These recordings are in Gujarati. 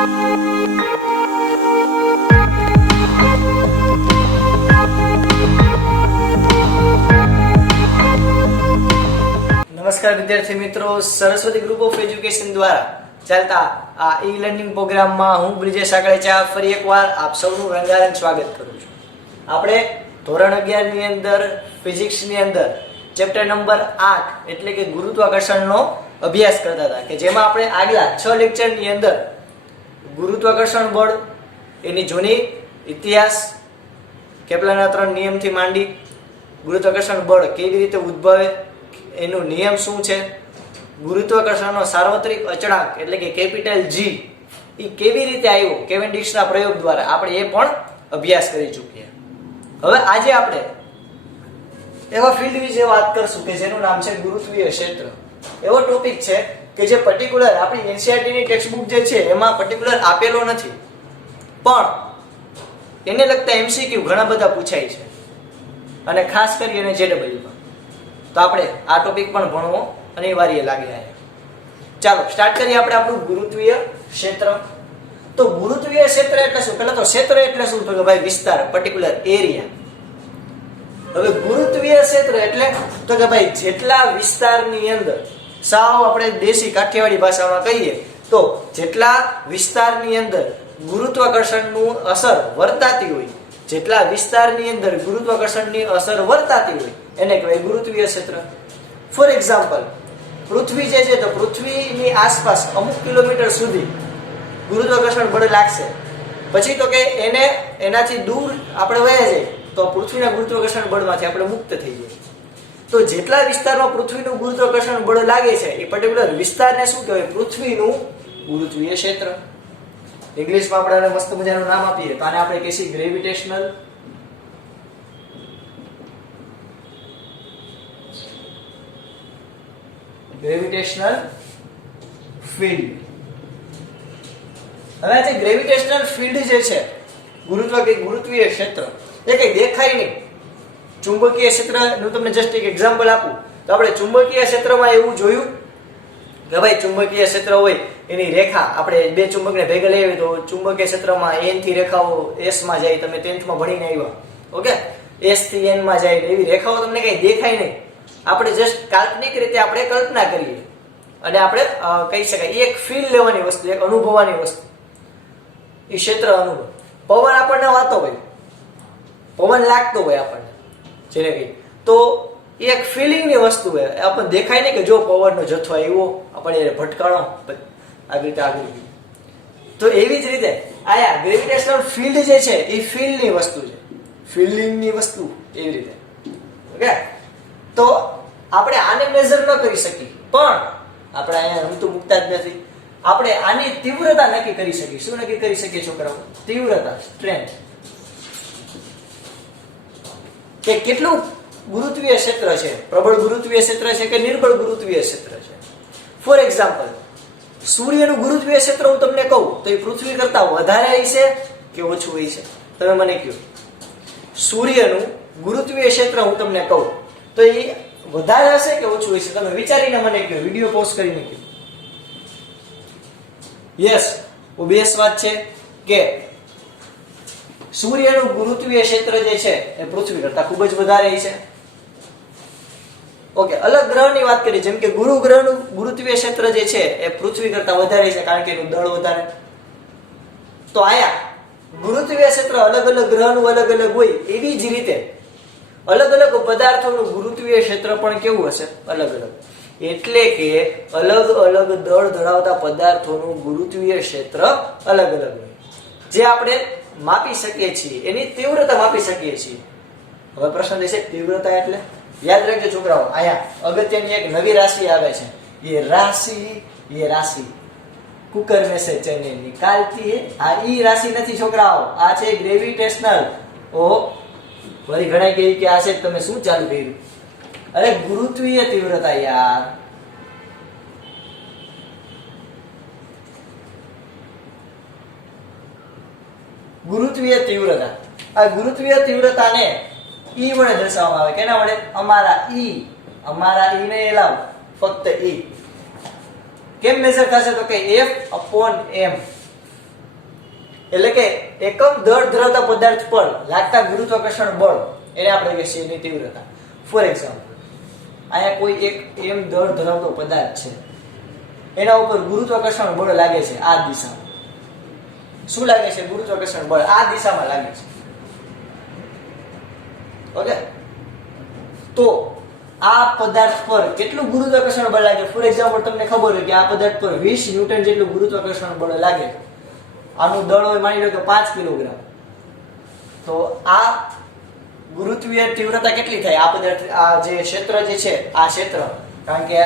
નમસ્કાર વિદ્યાર્થી મિત્રો, સરસ્વતી ગ્રુપ ઓફ એજ્યુકેશન દ્વારા ચાલતા આ ઈ લર્નિંગ પ્રોગ્રામમાં હું બ્રિજેશ આકળેચા ફરી એકવાર આપ સૌનું રંગારંગ સ્વાગત કરું છું. આપણે ધોરણ 11 ની અંદર ફિઝિક્સ ની અંદર ચેપ્ટર નંબર 8 એટલે કે ગુરુત્વાકર્ષણનો અભ્યાસ કરતા હતા કે જેમાં આપણે આગલા 6 લેક્ચર ની અંદર ગુરુત્વાકર્ષણ બળ, એની જૂની ઇતિહાસ, કેપ્લરના 3 નિયમથી માંડી ગુરુત્વાકર્ષણ બળ કેવી રીતે ઉદ્ભવે, એનો નિયમ શું છે, ગુરુત્વાકર્ષણનો સાર્વત્રિક અચળાંક એટલે કે કેપિટલ G એ કેવી રીતે આવ્યો કેવેન્ડિશના પ્રયોગ દ્વારા આપણે એ પણ અભ્યાસ કરી ચૂક્યા. હવે આજે આપણે એવા ફિલ્ડ વિશે વાત કરશું કે જેનું નામ છે ગુરુત્વીય ક્ષેત્ર. એવો ટોપિક છે કે જે પર્ટિક્યુલર આપણી એનસીઈઆરટી ની ટેક્સ્ટબુક જે છે એમાં પર્ટિક્યુલર આપેલો નથી, પણ એને લગતા એમસીક્યુ ઘણા બધા પૂછાય છે અને ખાસ કરીને જેડબલ્યુમાં. તો આપણે આ ટોપિક પણ ભણવો અનિવાર્ય લાગે છે. ચાલો સ્ટાર્ટ કરીએ આપણે આપણું ગુરુત્વીય ક્ષેત્ર. તો ગુરુત્વીય ક્ષેત્ર એટલે શું? પહેલા તો ક્ષેત્ર એટલે શું? તો કે ભાઈ વિસ્તાર, પર્ટિક્યુલર એરિયા. હવે ગુરુત્વીય ક્ષેત્ર એટલે તો કે ભાઈ જેટલા વિસ્તારની અંદર, સાવ આપણે દેશી કાઠિયાવાડી ભાષામાં કહીએ તો જેટલા વિસ્તારની અંદર ગુરુત્વાકર્ષણનું અસર વર્તાતી હોય, જેટલા વિસ્તારની અંદર ગુરુત્વાકર્ષણની અસર વર્તાતી હોય એને કહેવાય ગુરુત્વીય ક્ષેત્ર. ફોર એક્ઝામ્પલ, પૃથ્વી જે છે તો પૃથ્વીની આસપાસ અમુક કિલોમીટર સુધી ગુરુત્વાકર્ષણ બળ લાગશે, પછી તો કે એને એનાથી દૂર આપણે વયા જઈએ તો પૃથ્વીના ગુરુત્વાકર્ષણ બળમાંથી આપણે મુક્ત થઈ જઈએ. તો જેટલા વિસ્તારમાં પૃથ્વીનું ગુરુત્વાકર્ષણ બળ લાગે છે એ પર્ટિક્યુલર વિસ્તારને શું કહેવાય? પૃથ્વીનું ગુરુત્વીય ક્ષેત્ર. ઇંગ્લિશમાં આપણે મસ્ત મજાનું નામ આપીએ તો આને આપણે કહીએ ગ્રેવિટેશનલ ફિલ્ડ. હવે આ જે ગ્રેવિટેશનલ ફિલ્ડ જે છે ગુરુત્વીય ક્ષેત્ર એ કઈ દેખાય નહીં. ચુંબકીય ક્ષેત્રનું તમને જસ્ટ એક એક્ઝામ્પલ આપું તો આપણે ચુંબકીય ક્ષેત્રમાં એવું જોયું કે ભાઈ ચુંબકીય ક્ષેત્ર હોય એની રેખા, આપણે બે ચુંબકને ભેગા લઈએ તો ચુંબકીય ક્ષેત્રમાં n થી રેખાઓ s માં જાય. તમે 10th માં ભણીને આવ્યા, ઓકે, s થી n માં જાય. એવી રેખાઓ તમને કઈ દેખાય નહીં. આપણે જસ્ટ કાલ્પનિક રીતે આપણે કલ્પના કરીએ અને આપણે કહી શકાય એક ફીલ લેવાની વસ્તુ, એક અનુભવવાની વસ્તુ, એ ક્ષેત્ર અનુભવ. પવન આપણને વાતો હોય, પવન લાગતો હોય આપણને, જેને કહીએ તો એક ફિલિંગની વસ્તુ હોય. આપણને દેખાય નહીં કે જો પવનનો જથ્થો આવ્યો, આપણે ભટકાણો, આવી રીતે આગળ. તો એવી જ રીતે આ ગ્રેવિટેશનલ ફિલ્ડ જે છે એ ફિલ્ડની વસ્તુ છે, ફિલ્ડિંગની વસ્તુ. એવી રીતે, ઓકે. તો આપણે આને મેઝર ન કરી શકીએ, પણ આપણે અહીંયા રમતું મૂકતા જ નથી. આપણે આની તીવ્રતા નક્કી કરી શકીએ. શું નક્કી કરી શકીએ છોકરાઓ? તીવ્રતા, સ્ટ્રેન્થ, કે કેટલું ગુરુત્વીય ક્ષેત્ર છે, પ્રબળ ગુરુત્વીય ક્ષેત્ર છે કે નિર્બળ ગુરુત્વીય ક્ષેત્ર છે. ફોર એક્ઝામ્પલ, સૂર્યનું ગુરુત્વીય ક્ષેત્ર હું તમને કહું તો એ પૃથ્વી કરતા વધારે હશે કે ઓછું હશે? તમે મને કહો. સૂર્યનું ગુરુત્વીય ક્ષેત્ર હું તમને કહું તો એ વધારે હશે કે ઓછું હશે? તમે વિચારીને મને કહો, વિડીયો પોઝ કરીને કહો. યસ, ઓબવિયસ વાત છે કે સૂર્યનું ગુરુત્વીય ક્ષેત્ર જે છે એ પૃથ્વી કરતા ખૂબ જ વધારે છે. ઓકે, અલગ ગ્રહની વાત કરીએ, જેમ કે ગુરુ ગ્રહનું ગુરુત્વીય ક્ષેત્ર જે છે એ પૃથ્વી કરતા વધારે છે કારણ કે એનું દળ વધારે. તો આયા ગુરુત્વીય ક્ષેત્ર અલગ અલગ ગ્રહનું અલગ અલગ હોય, એવી જ રીતે અલગ અલગ પદાર્થોનું ગુરુત્વીય ક્ષેત્ર પણ કેવું હશે? અલગ અલગ. એટલે કે અલગ અલગ દળ ધરાવતા પદાર્થોનું ગુરુત્વીય ક્ષેત્ર અલગ અલગ હોય, જે આપણે માપી શકીએ છીએ, એની તીવ્રતા માપી શકીએ છીએ. હવે પ્રશ્ન છે તીવ્રતા એટલે યાદ રાખજો છોકરાઓ, અહીંયા અગત્યની એક નવી રાશિ આવે છે. ये राशि कुकर में से चने निकालती है. આ ઈ રાશિ નથી છોકરાઓ, આ છે ગ્રેવિટેશનલ. ઓહો, વળી ઘણા કહે કે આ છે તમે શું ચાલુ કર્યું? અરે ગુરુત્વીય તીવ્રતા યાર. ગુરુત્વીય તીવ્રતા. આ ગુરુત્વીય તીવ્રતાને ઈ વડે દર્શાવવામાં આવે. કેના વડે? અમારા ઈ ને લાવ, ફક્ત ઈ. કેમ મેઝર થશે? તો કે F/m. એટલે કે એકમ દળ ધરાવતા પદાર્થ પર લાગતા ગુરુત્વાકર્ષણ બળ એને આપણે કહીએ છીએ એની તીવ્રતા. ફોર એક્ઝામ્પલ, અહીંયા કોઈ એક એમ દળ ધરાવતો પદાર્થ છે, એના ઉપર ગુરુત્વાકર્ષણ બળ લાગે છે આ દિશામાં. શું લાગે છે? ગુરુત્વાકર્ષણ બળ આ દિશામાં લાગે છે. ઓકે, તો આ પદાર્થ પર કેટલું ગુરુત્વાકર્ષણ બળ લાગે? ફોર એક્ઝામ્પલ, તમને ખબર હોય કે આ પદાર્થ પર 20 ન્યૂટન જેટલું ગુરુત્વાકર્ષણ બળ લાગે. આનું દળ હોય માની લો કે 5 કિલોગ્રામ. તો આ ગુરુત્વીય તીવ્રતા કેટલી થાય? આ પદાર્થ, આ જે ક્ષેત્ર જે છે, આ ક્ષેત્ર, કારણ કે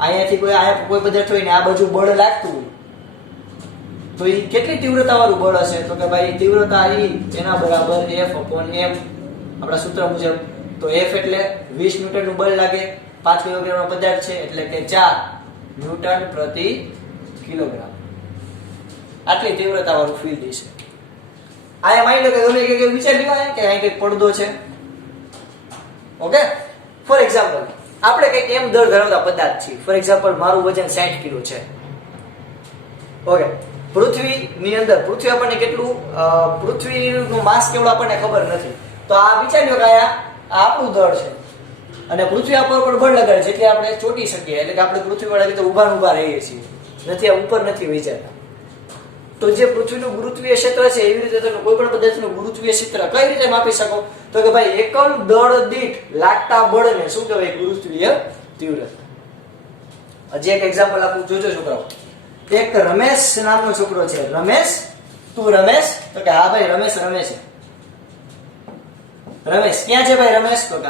અહીંયા કોઈ પદાર્થ હોય ને આ બાજુ બળ લાગતું હોય, તો એ કેટલી તીવ્રતા વાળું બળ હશે? તો કે ભાઈ તીવ્રતા એના બરાબર F/m આપણા સૂત્ર મુજબ. તો F એટલે 20 ન્યૂટન નું બળ લાગે, 5 કિલોગ્રામ નો પદાર્થ છે એટલે કે 4 ન્યૂટન પ્રતિ કિલોગ્રામ. આટલી તીવ્રતા વાળું ફીલ્ડ છે. આયા માની લો કે ગમે કે વિચારી લો કે અહીં કઈ પડદો છે. ઓકે, ફોર એક્ઝામ્પલ, આપણે કઈક એમ દળ ધરાવતા પદાર્થ છે. ફોર એક્ઝામ્પલ, મારું વજન 60 કિલો છે. ઓકે, પૃથ્વીની અંદર પૃથ્વી આપણને કેટલું, પૃથ્વીનું માસ કેવડું આપણને ખબર નથી. તો આ વિચારી લો કે આ આપણું દળ છે અને પૃથ્વી આપણા ઉપર બળ લગાડે છે એટલે આપણે ચોટી શકીએ, એટલે કે આપણે પૃથ્વી વાળા તો ઊભા રહીએ છીએ, નથી આ ઉપર નથી વિચારતા. તો જે પૃથ્વીનું ગુરુત્વીય ક્ષેત્ર છે, એવી રીતે તમે કોઈ પણ પદાર્થનું ગુરુત્વીય ક્ષેત્ર કઈ રીતે માપી શકો? તો કે ભાઈ એકમ દળ દીઠ લાગતા બળને શું કહેવાય? ગુરુત્વીય તીવ્રતા. હજી એક એક્ઝામ્પલ આપું, જોજો છોકરાઓ. એક રમેશ નામનો છોકરો છે. રમેશ, તું રમેશ? તો કે હા ભાઈ રમેશ રમે છે. રમેશ ક્યાં છે ભાઈ? રમેશ તો કે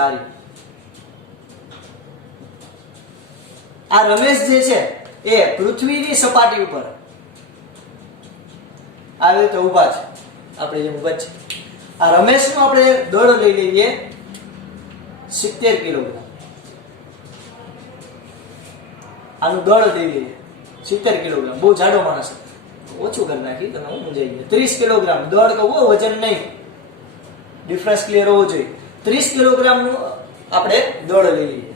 આ રમેશ જે છે એ પૃથ્વીની સપાટી ઉપર આવી રીતે ઊભા છે, આપણે જેમ ઊભા છે. આ રમેશનું આપણે દળ લઈ લઈએ 70 કિલોગ્રામ. આનું દળ લઈ લઈએ 70 કિલોગ્રામ. બહુ જાડો માણસ, ઓછું કરી નાખી તમે, હું સમજાઈ ગયો. 30 કિલોગ્રામ દળ કહું, વજન નહીં, ડિફરન્સ ક્લિયર હોવો જોઈએ. 30 કિલોગ્રામ નું આપણે દળ લઈ લઈએ.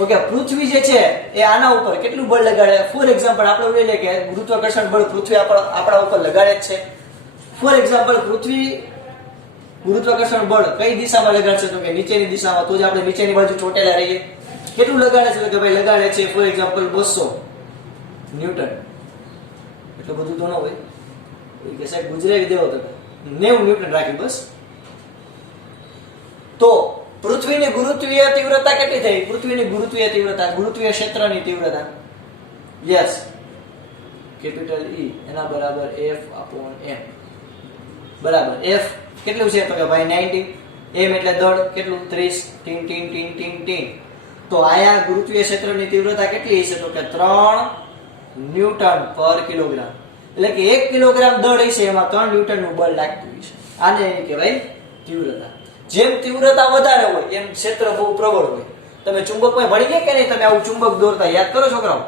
ઓકે, પૃથ્વી જે છે એ આના ઉપર કેટલું બળ લગાડે? ફોર એક્ઝામ્પલ, આપણે લઈ લઈએ કે ગુરુત્વાકર્ષણ બળ પૃથ્વી આપણા ઉપર લગાડે જ છે. ફોર એક્ઝામ્પલ, પૃથ્વી ગુરુત્વાકર્ષણ બળ કઈ દિશામાં લગાડશે? તો કે નીચેની દિશામાં. તો જ આપણે નીચેની બાજુ ચોટેલા રહીએ. કેટલું લગાડે છે? તો કે ભાઈ લગાડે છે ફોર એક્ઝામ્પલ 200 ન્યૂટન. એટલું બધું તો ન હોય કે સાહેબ ગુજરાતી દેવો તો 90 ન્યૂટન રાખી બસ. તો પૃથ્વીની ગુરુત્વીય તીવ્રતા કેટલી થઈ? પૃથ્વીની ગુરુત્વીય તીવ્રતા, ગુરુત્વીય ક્ષેત્રની તીવ્રતા, યસ, કેપિટલ E એના બરાબર F/m. બરાબર F કેટલું છે? તો કે ભાઈ 90. m એટલે દળ, કેટલું? 30. Tin tin tin tin tin. તો આયા ગુરુત્વીય ક્ષેત્રની તીવ્રતા કેટલી હશે? તો કે 3 ન્યૂટન પર કિલોગ્રામ. એટલે કે 1 કિલોગ્રામ દળ હશે એમાં 3 ન્યૂટન નું બળ લાગતું હશે. આને કહેવાય તીવ્રતા. જેમ તીવ્રતા વધારે હોય એમ ક્ષેત્ર બહુ પ્રબળ હોય. તમે ચુંબકમાં ભણી ગયા કે નહીં? તમે આવું ચુંબક દોરતા યાદ કરો છોકરાઓ?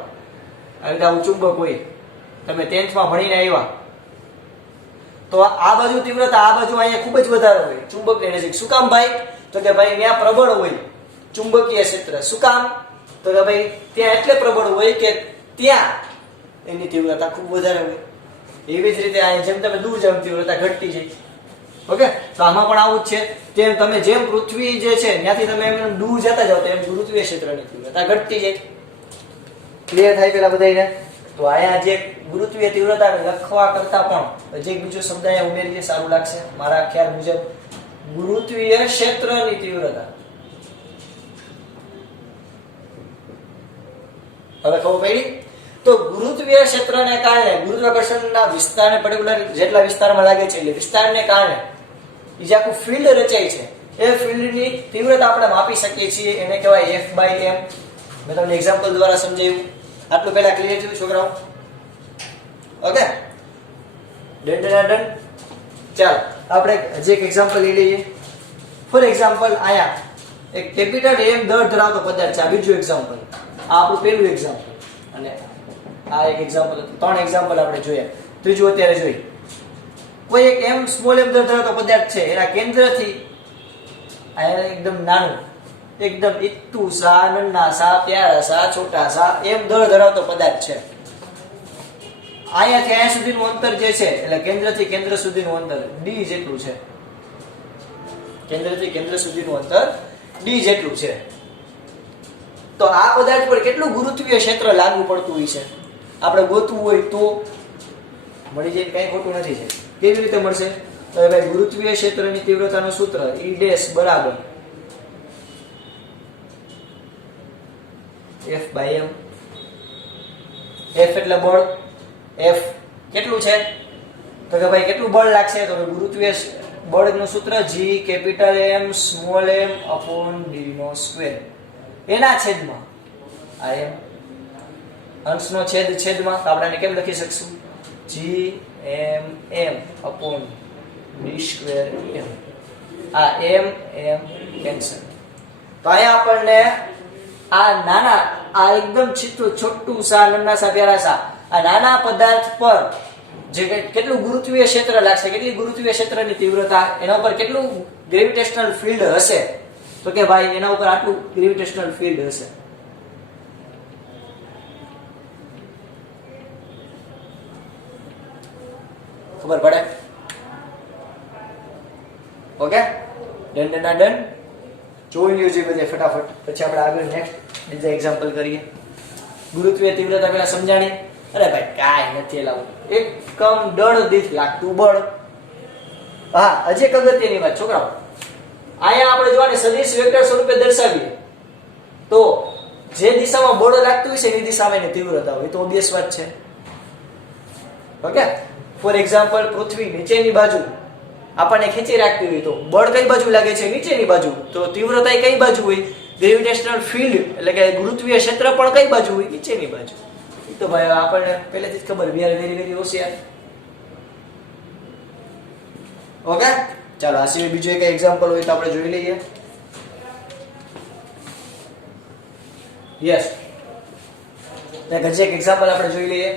આવું ચુંબક હોય, તમે 10th માં ભણીને આવ્યા. તો આ બાજુ તીવ્રતા, આ બાજુ અહીંયા ખૂબ જ વધારે હોય ચુંબકની નજીક. શું કામ ભાઈ? તો કે ભાઈ ત્યાં પ્રબળ હોય ચુંબકીય ક્ષેત્ર. શું કામ? તો કે ભાઈ ત્યાં એટલે પ્રબળ હોય કે ત્યાં એની તીવ્રતા ખૂબ વધારે હોય. એવી જ રીતે અહીંયા જેમ તમે દૂર જાવ તીવ્રતા ઘટતી જાય. ઓકે, તો આમાં પણ આવું જ છે. તેમ તમે જેમ પૃથ્વી જે છે ત્યાંથી તમે એમ દૂર જતા જાવ તેમ ગુરુત્વીય ક્ષેત્રની તીવ્રતા ઘટતી જાય. ક્લિયર થાય પેલા બધાને? તો અહીંયા જે ગુરુત્વીય તીવ્રતા લખવા કરતા પણ હજી એક બીજો શબ્દ અહીંયા ઉમેરીએ, સારું લાગશે મારા ખ્યાલ મુજબ. ગુરુત્વીય ક્ષેત્રની તીવ્રતા. હવે ખબર પડી? તો ગુરુત્વીય ક્ષેત્રને કારણે ગુરુત્વાકર્ષણના વિસ્તારને પર્ટિક્યુલર જેટલા વિસ્તારમાં લાગે છે એટલે વિસ્તારને કારણે જે આખું ફિલ્ડ રચાય છે એ ફિલ્ડની તીવ્રતા આપણે માપી શકીએ છીએ. એને કહેવાય F/m. મેં તમને એક્ઝામ્પલ દ્વારા સમજાવ્યું. આટલું પહેલા ક્લિયર થયું છોકરાઓ? Okay, done. ચાલો આપણે હજી એક એક્ઝામ્પલ લઈ લઈએ. ફોર એક્ઝામ્પલ, આયા એક કેપિટલ M દળ ધરાવતો પદાર્થ છે. આ બીજું એક્ઝામ્પલ, આ આપણું પહેલું એક્ઝામ્પલ અને આ એક એક્ઝામ્પલ. 3 એક્ઝામ્પલ આપણે જોયા. ત્રીજું અત્યારે જોઈ. કોઈ એક m સ્મોલ m દળ ધરાવતો પદાર્થ છે, એના કેન્દ્રથી આ એકદમ નાનું, એકદમ ઇત્તુ સા, નન્ના સા, પ્યારા સા, છોટા સા એમ દળ ધરાવતો પદાર્થ છે. અહીંયાથી અહીંયા સુધીનું અંતર જે છે એટલે કેન્દ્રથી કેન્દ્ર સુધીનું અંતર d જેટલું છે. કેન્દ્રથી કેન્દ્ર સુધીનું અંતર d જેટલું છે. તો આ પદાર્થ પર કેટલું ગુરુત્વીય ક્ષેત્ર લાગુ પડતું હોય છે આપણે ગોતવું હોય તો મળી જાય, કઈ ખોટું નથી છે. કેવી રીતે મળશે? તો ભાઈ ગુરુત્વીય ક્ષેત્રની તીવ્રતાનું સૂત્ર E ડેશ બરાબર F/m. F એટલે બળ. F કેટલું છે? તો કે ભાઈ કેટલું બળ લાગશે? તો કે ગુરુત્વીય બળનું સૂત્ર G capital M small m upon d નો સ્ક્વેર એના છેદમાં આ m અંશનો છેદ છેદમાં તો આપણે કેમ લખી શકશું? G m m upon d square m. આ m m કેન્સલ. તો અહીંયા આપણને આ નાના આ એકદમ છોટું સા નાના સા પ્યારા સા આ નાના પદાર્થ પર જે કેટલું ગુરુત્વીય ક્ષેત્ર લાગશે, કેટલી ગુરુત્વીય ક્ષેત્રની તીવ્રતા, એના ઉપર કેટલું ગ્રેવિટેશનલ ફિલ્ડ હશે? તો કે ભાઈ એના ઉપર આટલું ગ્રેવિટેશનલ ફિલ્ડ હશે. ખબર પડે? Okay, done done done. જોઈ લ્યો છે બધે ફટાફટ, પછી આપણે આગળ નેક્સ્ટ બીજા એક્ઝામ્પલ કરીએ. ગુરુત્વીય તીવ્રતા પહેલા સમજાણી. અરે ભાઈ કાંઈ નથી લાવું, એકમ દળ દીઠ લાગતું બળ. હા, હજી એક અગત્યની વાત છોકરાઓ, અહીંયા આપણે જોવાની સદિશ વેક્ટર સ્વરૂપે દર્શાવીએ તો જે દિશામાં બળ લાગતું હોય છે એની દિશામાં એની તીવ્રતા હોય તો ઓબ્વિયસ વાત છે. ઓકે, ફોર એક્ઝામ્પલ પૃથ્વી નીચેની બાજુ આપણને ખેંચી રાખતી હોય તો બળ કઈ બાજુ લાગે છે? નીચેની બાજુ. તો તીવ્રતા કઈ બાજુ હોય? ગ્રેવિટેશનલ ફિલ્ડ એટલે કે ગુરુત્વીય ક્ષેત્ર પણ કઈ બાજુ હોય? નીચેની બાજુ. તો ભાઈ આપણને પહેલેથી જ ખબર, વી આર વેરી વેરી હોશિયાર. ઓકે, ચાલો આ સિવાય બીજું એક એક્ઝામ્પલ હોય તો આપણે જોઈ લઈએ. યસ, હજી એક એક્ઝામ્પલ આપણે જોઈ લઈએ.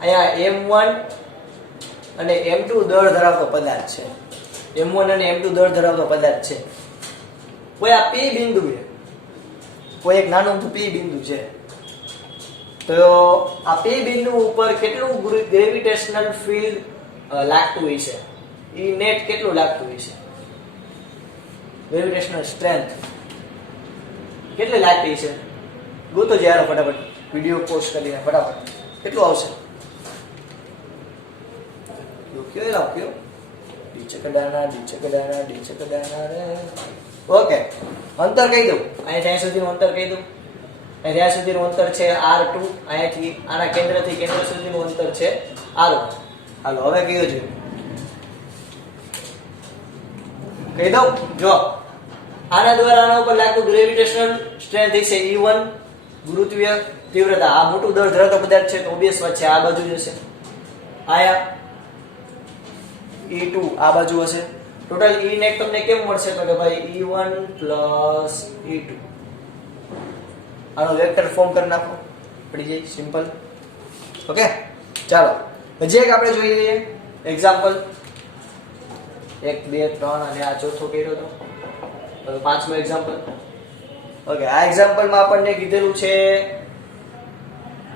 અહીંયા m1 અને m2 દળ ધરાવતો પદાર્થ છે. m1 અને m2 દળ ધરાવતો પદાર્થ છે. કોઈ આ p બિંદુ છે, કોઈ એક નાનું p બિંદુ છે. તો આ p બિંદુ ઉપર કેટલું ગ્રેવિટેશનલ ફિલ્ડ લાગતું હોય છે? E નેટ કેટલું લાગતું હોય છે? ગ્રેવિટેશનલ સ્ટ્રેન્થ કેટલી લાગતી છે? ગોતો જ યાર ફટાફટ, વિડિયો પોસ્ટ કરીને ફટાફટ. કેટલું આવશે? કયો લાવ કયો? ડીચે કડાના રે. ઓકે, અંતર કહી દઉં. અહીંયા ત્યાં સુધીનું અંતર કહી દઉં. ત્યાં સુધીનું અંતર છે r2. અહીંયાથી આના કેન્દ્રથી કેન્દ્ર સુધીનું અંતર છે r1. હાલો હવે કયો છે? કહી દઉં. જો આના દ્વારા આના ઉપર લાગતું ગ્રેવિટેશનલ સ્ટ્રેન્થ છે E1 ગુરુત્વીય તીવ્રતા. આ મોટું દળ ધરાવતો પદાર્થ છે તો ઓબ્વિયસ વાત છે આ બાજુ જ હશે. આયા E2 આ બાજુ હશે. ટોટલ E નેટ તમને કેમ મળશે? તો કે ભાઈ E1 E2. આનો વેક્ટર ફોર્મ કરી નાખો, પડી જાય, સિમ્પલ. ઓકે, ચાલો હજી એક આપણે જોઈ લઈએ એક્ઝામ્પલ. 1 2 3 અને આ ચોથો કર્યો તો પાંચમો એક્ઝામ્પલ. ઓકે, આ એક્ઝામ્પલમાં આપણને કીધેલું છે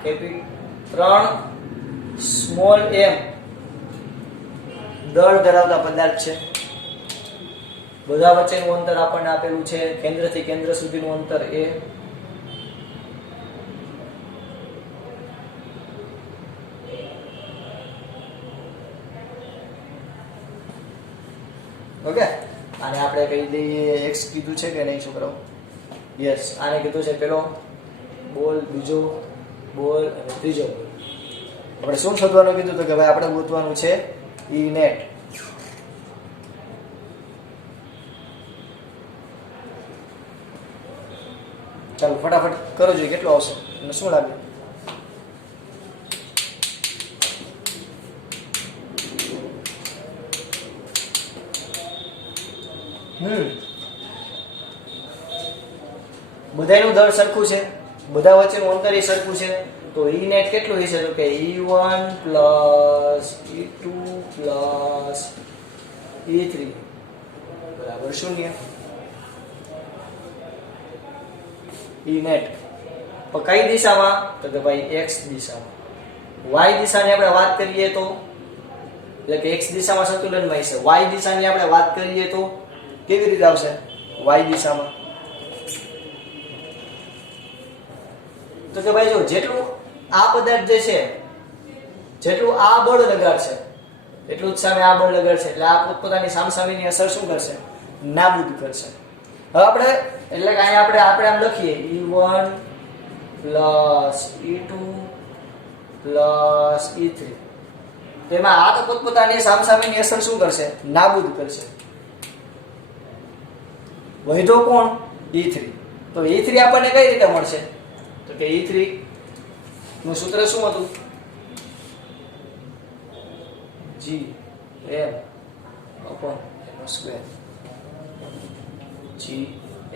કે 3 સ્મોલ m દળ ધરાવતા પદાર્થ છે. બધા વચ્ચેનું અંતર આપણને આપેલું છે કેન્દ્રથી કેન્દ્ર સુધીનું અંતર a. ઓકે, આને આપણે કહી દઈએ x કીધું છે કે નહીં છોકરાઓ? યસ, આને કીધું છે પેલો બોલ, બીજો બોલ અને ત્રીજો બોલ. આપણે શું શોધવાનું કીધું? તો કે ભાઈ આપણે ગોતવાનું છે E નેટ. ચાલો ફટાફટ કરો જોઈએ કેટલો આવશે અને શું લાગે? બધાયનું દળ સરખું છે, બધા વચ્ચેનું અંતર એ સરખું છે. તો E નેટ કેટલું હશે? તો કે E1 E2 E3 બરાબર 0. E નેટ કઈ દિશામાં? તો કે ભાઈ x દિશામાં. y દિશાની આપણે વાત કરીએ તો એટલે કે x દિશામાં સંતુલનમાં હશે. y દિશાની આપણે વાત કરીએ તો કેવી રીતે આવશે? y દિશામાં તો કે ભાઈ જો જેટલું આ પદાર્થ જે છે જેટલું આ બળ લગાડશે એટલું જ સામે આ બળ લગાડશે એટલે આ પોતપોતાની સામસામેની અસર શું કરશે? નાબૂદ કરશે. હવે આપણે એટલે કે અહીંયા આપણે આમ લખીએ E1 plus E2 plus E3 તેમાં આ તો પોતપોતાની સામસામેની અસર શું કરશે? નાબૂદ કરશે. વધ્યો કોણ? E3. તો E3 આપણને કઈ રીતે મળશે? તો કે E3 નું સૂત્ર શું હતું? G M upon n square. G M.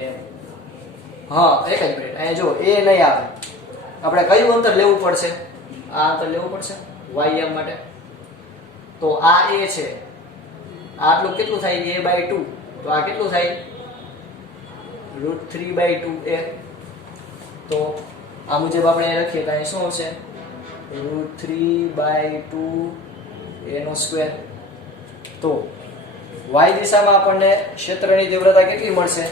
હા એક જ મિનિટ અહીંયા જો એ નહીં આવે. આપણે કયું અંતર લેવું પડશે? આ અંતર લેવું પડશે ym માટે. તો આ a છે, આટલું કેટલું થાય? a/2. તો આ કેટલું થાય? √3/2a. તો આ મુજબ આપણે લખીએ તો અહીં શું આવશે? √3/2a નો સ્ક્વેર. તો y દિશામાં આપણને ક્ષેત્રની તીવ્રતા કેટલી મળશે?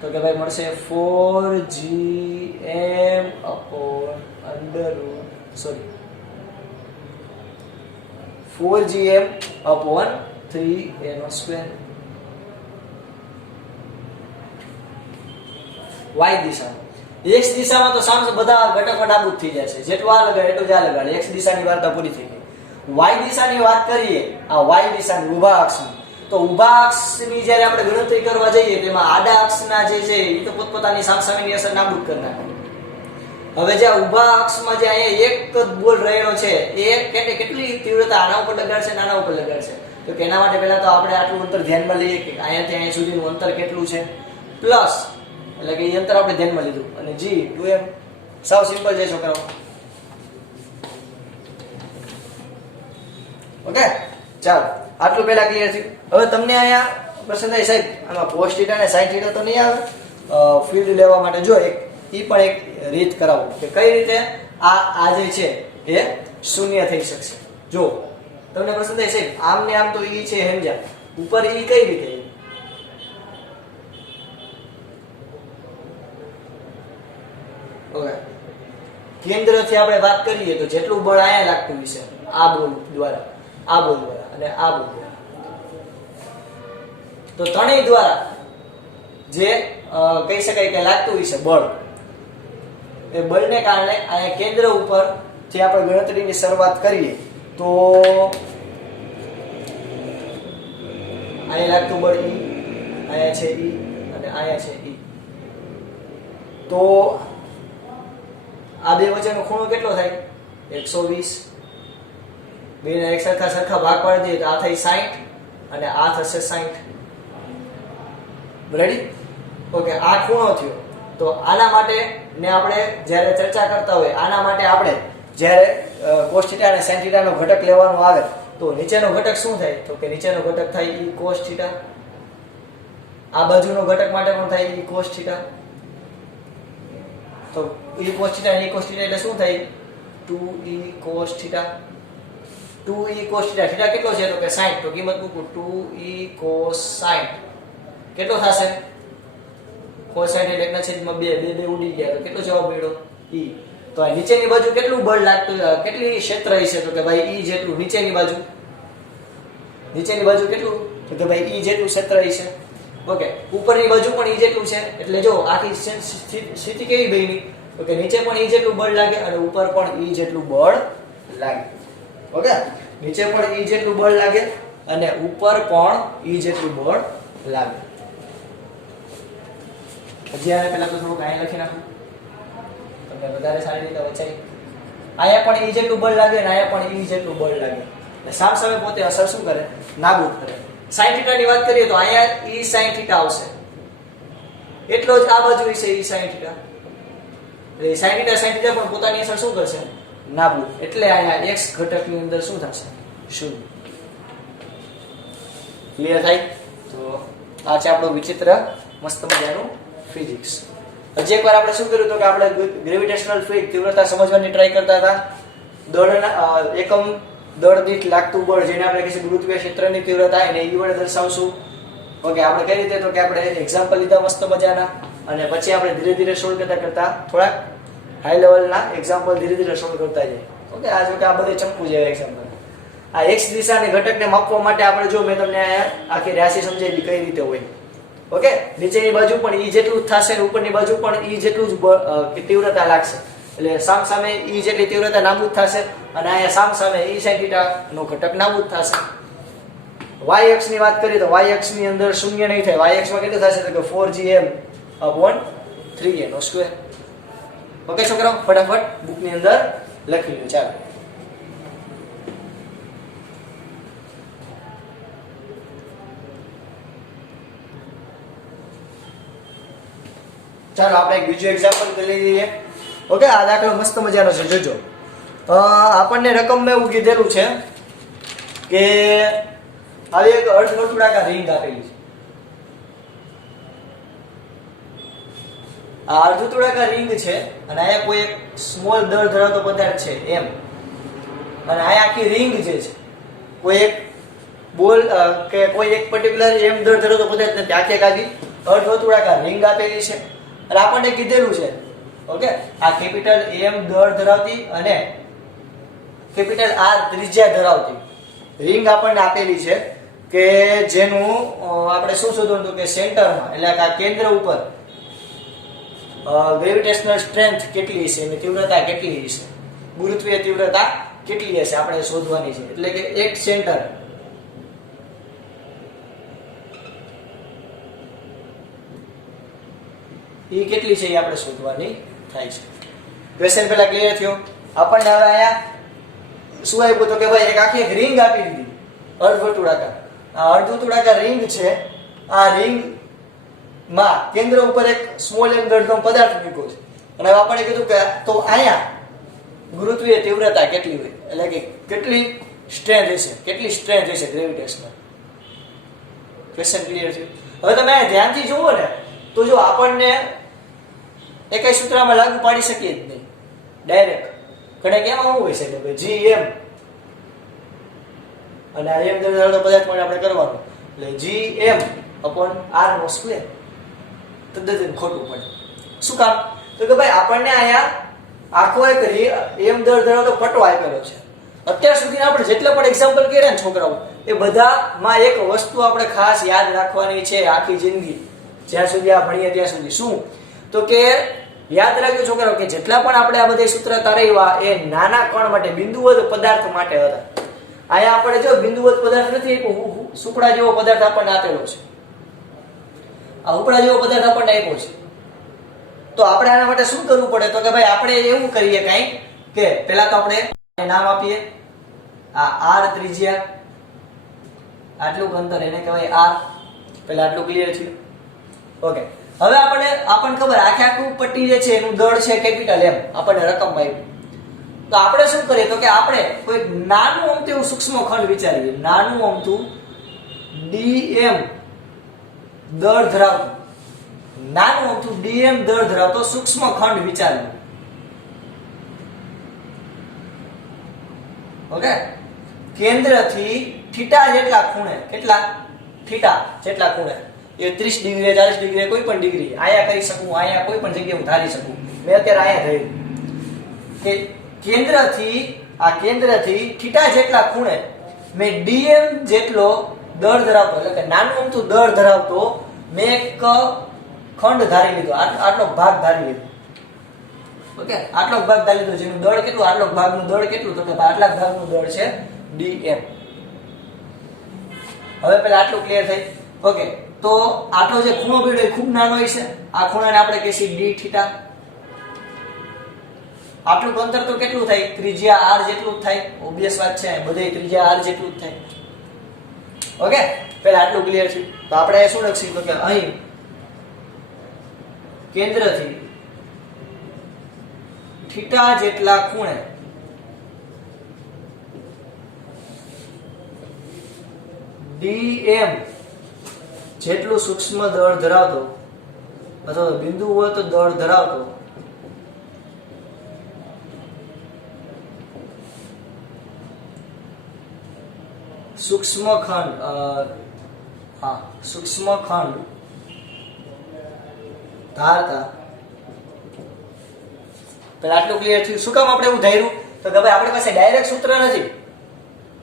તો કે ભાઈ મળશે 4gm upon 4gm upon 3a નો સ્ક્વેર. y દિશામાં. x દિશામાં તો સામે બધા ઘટકો નાબૂદ થઈ જશે. જેટલું આ લગાડે એટલું જ આ લગાડે. x દિશાની વાર્તા પૂરી થઈ ગઈ. y દિશાની વાત કરીએ, આ y દિશાની ઊભા અક્ષની, તો ઊભા અક્ષની જ્યારે આપણે ગણતરી કરવા જઈએ તેમાં આડા અક્ષના જે છે એ તો પોતપોતાની સામસામેની અસર નાબૂદ કરી નાખે. હવે જે ઊભા અક્ષમાં જે અહીંયા એક જ બોલ રહેલો છે એ કેટલી તીવ્રતા આના ઉપર લગાડશે, નાના ઉપર લગાડશે? તો કે એના માટે પહેલા તો આપણે આટલું અંતર ધ્યાનમાં લઈએ કે અહીંયાથી અહીંયા સુધીનું અંતર કેટલું છે, પ્લસ એટલે કે એ અંતર આપણે ધ્યાનમાં લીધું અને G 2m. સાવ સિમ્પલ છે છોકરાઓ. ઓકે ચાલો આટલું પહેલા ક્લિયર થયું. હવે તમને અહીંયા પ્રશ્ન થાય સાહેબ આમાં cos θ અને sin θ તો નહીં આવે ફીલ્ડ લેવા માટે? જો એક ઈ પણ એક રીત કરાવું કે કઈ રીતે આ જે છે એ શૂન્ય થઈ શકશે. જો તમને પ્રશ્ન થાય સાહેબ આમ ને આમ તો ઈ છે સમજ્યા, ઉપર ઈ કઈ રીતે? ઓકે કેન્દ્રથી આપણે વાત કરીએ તો જેટલું બળ અહીંયા લાગતું હશે આ બોલ દ્વારા, આ બોલ દ્વારા અને આ બોલ દ્વારા, તો ત્રણેય દ્વારા જે કહી શકાય કે લાગતું હશે બળ, એ બળને કારણે અહીંયા કેન્દ્ર ઉપર જે આપણે ગણતરીની શરૂઆત કરીએ તો અહીંયા લાગતું બળ E, અહીંયા છે E અને અહીંયા છે E. તો આ બે વચ્ચેનો ખૂણો કેટલો થાય? 120. બેને એક સરખા ભાગ પાડી દઈએ તો આ થાય 60 અને આ થશે 60. રેડી? ઓકે આ ખૂણો થયો. તો આના માટે ને આપણે જ્યારે ચર્ચા કરતા હોય આના માટે આપણે જ્યારે cos θ અને sin θ નો ઘટક લેવાનો આવે તો નીચેનો ઘટક શું થાય? તો કે નીચેનો ઘટક થાય E cos θ. આ બાજુનો ઘટક માટે પણ થાય E cos θ. તો E cos θ અને E cos θ એટલે શું થાય? 2E cos θ. 2E cos θ. θ કેટલો છે? તો કે 60. તો કિંમત મૂકું 2E cos 60 કેટલો થશે? cos 60 એટલે 1/2 બે ઉડી ગયા તો કેટલો જવાબ મળ્યો? E. તો આ નીચેની બાજુ કેટલું બળ લાગતું, કેટલી ક્ષેત્ર હશે? તો કે ભાઈ E જેટલું. નીચેની બાજુ કેટલું? તો કે ભાઈ E જેટલું ક્ષેત્ર હશે. ઓકે ઉપરની બાજુ પણ E જેટલું છે એટલે જો આખી સ્થિતિ કેવી બની? તો કે નીચે પણ E જેટલું બળ લાગે અને ઉપર પણ E જેટલું બળ લાગે. ઓકે નીચે પણ E જેટલું બળ લાગે અને ઉપર પણ E જેટલું બળ લાગે. હજી આને પહેલા તો થોડુંક અહીં લખી નાખું તમને વધારે સારી રીતે વચાય. અહીંયા પણ E જેટલું બળ લાગે અને અહીંયા પણ E જેટલું બળ લાગે એટલે સામસામે પોતે અસર શું કરે? નાબૂદ કરે. sin θ ની વાત કરીએ તો અહીંયા E sin θ આવશે, એટલો જ આ બાજુ હશે E sin θ. એટલે sin θ પણ પોતાની અસર શું કરશે? નાબૂદ. એટલે અહીંયા x ઘટકની અંદર શું થશે? શૂન્ય. ક્લિયર થાય? તો આ છે આપણો વિચિત્ર મસ્ત મજાનું ફિઝિક્સ. હજી એકવાર આપણે શું કર્યું હતું કે આપણે ગ્રેવિટેશનલ ફિલ્ડ તીવ્રતા સમજવાની ટ્રાય કરતા હતા. એકમ દળ દીઠ લાગતું બળ જેને આપણે કહીશું ગુરુત્વીય ક્ષેત્રની તીવ્રતા એને E વડે દર્શાવશું. ઓકે, આપણે કઈ રીતે? તો કે આપણે એક્ઝામ્પલ લીધા મસ્ત મજાના, અને પછી આપણે ધીરે ધીરે સોલ્વ કરતા થોડાક હાઈ લેવલના એક્ઝામ્પલ ધીરે ધીરે સોલ્વ કરતા જઈએ. ઓકે, આ જો કે આ બધે ચંપુ જેવા એક્ઝામ્પલ. આ x દિશાની ઘટકને માપવા માટે આપણે જો મેં તમને આખી રાશિ સમજાવી કઈ રીતે હોય. ઓકે, નીચેની બાજુ પણ E જેટલું જ થશે, ઉપરની બાજુ પણ E જેટલું જ તીવ્રતા લાગશે. એટલે સામે E જેટલી તીવ્રતા નાબૂદ થશે, અને અહીંયા સામે E sin θ નો ઘટક નાબૂદ થશે. y અક્ષ ની વાત કરીએ તો y અક્ષ ની અંદર શૂન્ય નહીં થાય. y અક્ષ માં કેટલું થશે? તો કે 4gm/3a². ઓકે છોકરાઓ, ફટાફટ બુક ની અંદર લખી લો. ચાલો આપણે એક બીજું એક્ઝામ્પલ લઈ લઈએ. ઓકે, આ દાખલો મસ્ત મજાનો છે, જોજો. આપણને રકમમાં એવું કીધેલું છે કે આવી એક અર્ધવર્તુળાકાર રિંગ આપેલી છે. આ અર્ધવર્તુળાકાર રિંગ છે, અને અહીંયા કોઈ એક સ્મોલ દળ ધરાવતો પદાર્થ છે એમ, અને આ આખી રિંગ જે છે કોઈ એક બોલ કે કોઈ એક પર્ટિક્યુલર એમ દળ ધરાવતો પદાર્થ નથી, આખી આખી અર્ધવર્તુળાકાર રિંગ આપેલી છે. અને આપણને કીધેલું છે ઓકે, આ કેપિટલ M દળ ધરાવતી અને કેપિટલ R ત્રિજ્યા ધરાવતી રિંગ આપણને આપેલી છે કે જેનું આપણે શું શોધવાનું હતું કે સેન્ટરમાં, એટલે કે આ કેન્દ્ર ઉપર ગ્રેવિટેશનલ સ્ટ્રેન્થ કેટલી છે અને તીવ્રતા કેટલી છે, ગુરુત્વીય તીવ્રતા કેટલી હશે આપણે શોધવાની છે. એટલે કે એક સેન્ટર એ કેટલી છે એ આપણે શોધવાની થાય છે. ક્વેશ્ચન પહેલા ક્લિયર થયો. આપણને હવે આયા શું આપ્યું તો કે ભાઈ એક આખી એક રિંગ આપી દીધી અર્ધવર્તુળાકાર. આ અર્ધવર્તુળાકાર રિંગ છે, આ રિંગ માં કેન્દ્ર ઉપર એક સ્મોલ એમ દળનો પદાર્થ મૂક્યો છે, અને હવે આપણે કીધું કે તો અહીંયા ગુરુત્વીય તીવ્રતા કેટલી હોય, એટલે કે કેટલી સ્ટ્રેન્થ હશે, કેટલી સ્ટ્રેન્થ હશે ગ્રેવિટેશનલ. ક્વેશ્ચન ક્લિયર છે. હવે તમે ધ્યાનથી જુઓ ને તો જો આપણને એકઈ સૂત્રમાં લાગુ પાડી શકીએ જ નહીં ડાયરેક્ટ. ઘણા કેમ આવું હોય છે કે gm અને આ m ધરાવતો પદાર્થ માટે આપણે કરવાનું, એટલે gm/r². તદ્દન ખોટું પડે. શું કામ? તો કે ભાઈ આપણને અહીંયા આખો એક m દળ ધરાવતો પટ્ટો આપેલો છે. અત્યાર સુધી આપણે જેટલા પણ એક્ઝામ્પલ કર્યા ને છોકરાઓ, એ બધામાં એક વસ્તુ આપણે ખાસ યાદ રાખવાની છે આખી જિંદગી, જ્યાં સુધી આ ભણીએ ત્યાં સુધી. શું? તો કે યાદ રાખજો છોકરાઓ કે જેટલા પણ આપણે આ બધા સૂત્ર તારવ્યા એ નાના કણ માટે, બિંદુવત પદાર્થ માટે હતા. અહીંયા આપણે જો બિંદુવત પદાર્થ નથી, સુપડા જેવો પદાર્થ આપણને આપેલો છે. આ ઉપડા જેવો પદાર્થ આપણને આપ્યો છે. તો આપણે આના માટે શું કરવું પડે? તો કે ભાઈ આપણે એવું કરીએ કઈ કે પહેલા તો આપણે નામ આપીએ, આ r ત્રિજ્યા, આટલું અંતર એને કહેવાય r. પહેલા આટલું ક્લિયર છે. ઓકે, હવે આપણને ખબર આખે આખું પટ્ટી જે છે એનું દળ છે કેપિટલ M, આપણને રકમ આવી. તો આપણે શું કરીએ તો કે આપણે કોઈ નાનું અમથું એવું સૂક્ષ્મ ખંડ વિચારીએ, નાનું અમથું dm દળ ધરાવતું, નાનું અમથું dm દળ ધરાવતો સૂક્ષ્મ ખંડ વિચારીએ. ઓકે, કેન્દ્રથી થીટા જેટલા ખૂણે, કેટલા થીટા જેટલા ખૂણે, એ 30 ડિગ્રી 40 ડિગ્રી કોઈ પણ ડિગ્રી આયા કરી શકું, આયા કોઈ પણ જગ્યાએ હું ધારી શકું. મેં અત્યારે આયા ધરી કે કેન્દ્રથી થીટા જેટલા ખૂણે મેં dm જેટલો દળ ધરાવતો, એટલે કે નાનું અમથું દળ ધરાવતો મેં એક ખંડ ધારી લીધો, આટલો ભાગ ધારી લીધો. ઓકે, આટલો ભાગ ધારી લીધો, જેનું દળ કેટલું, આટલો ભાગનું દળ કેટલું, તો કે આટલા ભાગનું દળ છે dm. હવે પહેલા આટલું ક્લિયર થઈ. ઓકે, તો આટલો જે ખૂણો પડ્યો એ ખૂબ નાનો હોય છે, આ ખૂણાને આપણે કહીએ d થીટા. આટલું અંતર તો કેટલું થાય? ત્રિજ્યા r જેટલું જ થાય. ઓબ્વિયસ વાત છે, બધે ત્રિજ્યા r જેટલું જ થાય. ઓકે, પહેલા આટલું ક્લિયર છે. તો આપણે શું લખીશું તો કે અહીં કેન્દ્રથી થીટા જેટલા ખૂણે dm જેટલું સૂક્ષ્મ દળ ધરાવતો અથવા બિંદુવત દળ ધરાવતો સૂક્ષ્મ ખંડ સૂક્ષ્મ ખંડ ધારતા, પેલા આટલું ક્લિયર થયું. શું કામ આપણે એવું ધાર્યું? તો કે ભાઈ આપણી પાસે ડાયરેક્ટ સૂત્ર નથી,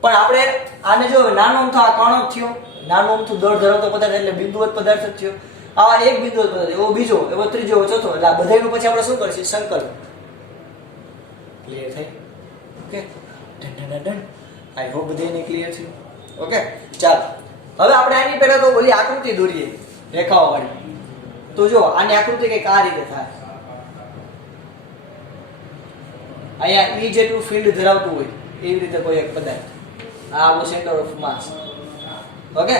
પણ આપણે આને જો નાનો અમથો આ કણો થયો, નાનો અમથું દળ ધરાવતો પદાર્થ એટલે બિંદુવત પદાર્થ થયો. આ એક બિંદુવત પદાર્થ, એવો બીજો, એવો ત્રીજો, એવો ચોથો, એટલે આ બધાયનું પછી આપણે શું કરીશું? સંકલન. ક્લિયર થઈ? Okay, done. આઈ હોપ બધાને ક્લિયર છે. ઓકે, ચાલો હવે આપણે આની પહેલા તો ઓલી આકૃતિ દોરીએ રેખાઓ વાળી. તો જો આની આકૃતિ કંઈક આ રીતે થાય. અહીંયા ઈ જેટલું ફિલ્ડ ધરાવતું હોય એવી રીતે કોઈ એક પદાર્થ, આ આપણું સેન્ટર ઓફ માસ. ઓકે,